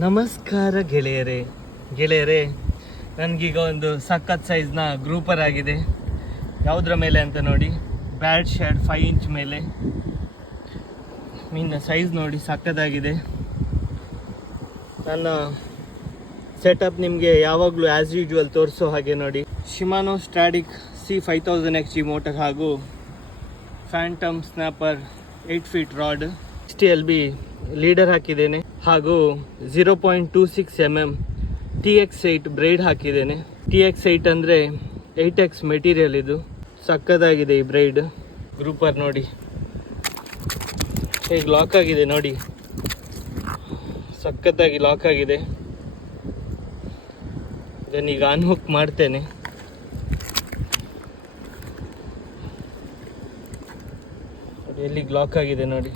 ನಮಸ್ಕಾರ ಗೆಳೆಯರೇ ನನಗೀಗ ಒಂದು ಸಖತ್ ಸೈಜ್ನ ಗ್ರೂಪರ್ ಆಗಿದೆ. ಯಾವುದ್ರ ಮೇಲೆ ಅಂತ ನೋಡಿ, ಬ್ಯಾಡ್ ಶೇಡ್ 5 ಇಂಚ್ ಮೇಲೆ. ಮೀನಿನ ಸೈಜ್ ನೋಡಿ ಸಖತ್ತಾಗಿದೆ. ನನ್ನ ಸೆಟಪ್ ನಿಮಗೆ ಯಾವಾಗಲೂ ಆ್ಯಸ್ ಯೂಶುವಲ್ ತೋರಿಸೋ ಹಾಗೆ ನೋಡಿ, ಶಿಮಾನೋ ಸ್ಟ್ರಾಡಿಕ್ C5000XG ಮೋಟರ್ ಹಾಗೂ Phantom snapper 8 feet rod, 60LB leader ಹಾಕಿದ್ದೇನೆ ಹಾಗೂ 0.26 mm TX8 ಬ್ರೈಡ್ ಹಾಕಿದ್ದೇನೆ. TX8 ಅಂದರೆ 8X ಮೆಟೀರಿಯಲ್. ಇದು ಸಕ್ಕದಾಗಿದೆ ಈ ಬ್ರೈಡ್. ಗ್ರೂಪರ್ ನೋಡಿ ಹೇಗೆ ಲಾಕ್ ಆಗಿದೆ ನೋಡಿ, ಸಖತ್ತಾಗಿ ಲಾಕ್ ಆಗಿದೆ. ಇದನ್ನೀಗ ಅನ್ಹುಕ್ ಮಾಡ್ತೇನೆ. ಎಲ್ಲಿಗೆ ಲಾಕ್ ಆಗಿದೆ ನೋಡಿ.